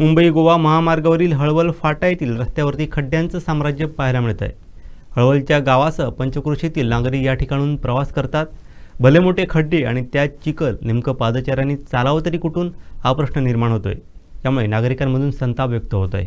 मुंबई गोवा महामार्गावरील हळवल फाटा येथील रस्त्यावरती खड्ड्यांचं साम्राज्य पाहायला मिळत आहे हळवलच्या गावासह पंचक्रोशीतील नागरिक या ठिकाणून प्रवास करतात. भले मोठे खड्डे आणि त्या चिखल नेमकं पादचाऱ्यांनी चालावं तरी कुठून? हा प्रश्न निर्माण होतोय. त्यामुळे नागरिकांमधून संताप व्यक्त होत आहे